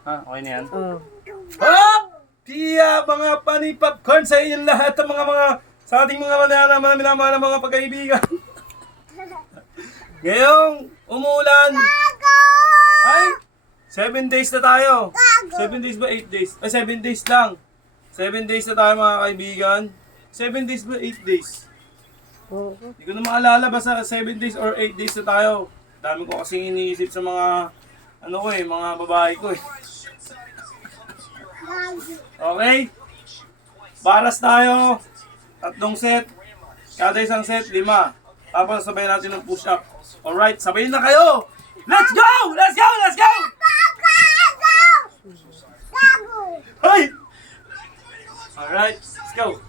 Okay na yan? Oh. Hop! Tiya, mga pani popcorn sa inyong lahat ng mga sa ating mga minamahal ng mga pagkaibigan. Ngayong umulan. Ay, 7 days na tayo. 7 days ba? 8 days? Ay, 7 days lang. 7 days na tayo mga kaibigan. 7 days ba? 8 days? Oo. Hindi ko na maalala, basta 7 days or 8 days na tayo. Dami ko kasing iniisip sa mga, mga babae ko eh. Okay? Baras tayo. 3 set. Kada isang set, 5. Tapos sabay natin ng push-up. Alright, sabayin na kayo! Let's go! Let's go! Let's go! Hey! Alright, let's go!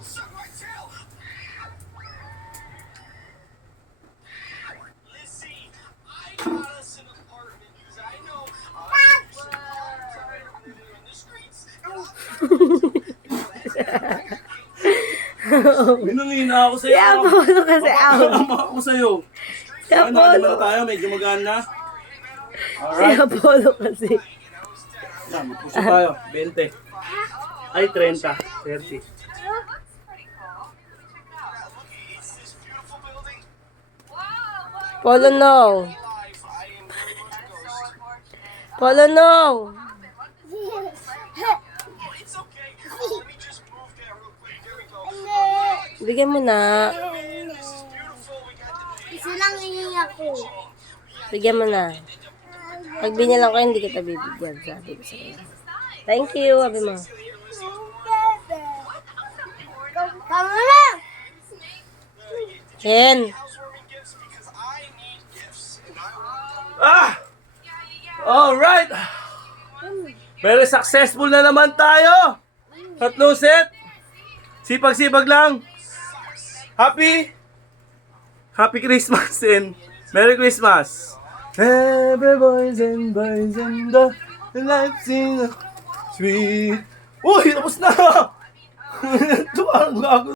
Hinangina ako sa'yo. Si Apollo kasi ako. Papakama ako sa'yo. Si Ayun, nakalimutan Apollo. na tayo. Medyo magaan na. Si Alright. Apollo kasi. Yan, mag-push up tayo. 20. Ay, 30. 30. Polo, no. Polo, no. Bigyan mo na. Isa lang iing ako. Bigyan mo na. Pag binilang ko, hindi kita bibigyan. Sabi ko sa'yo. Thank you, sabi mo. Tama na! Ken. Alright! Very successful na naman tayo! 3 set! Sipag-sipag lang! Happy Christmas and Merry Christmas! Every boys and the life's in a sweet... Uy! Tapos na! Ito parang gago.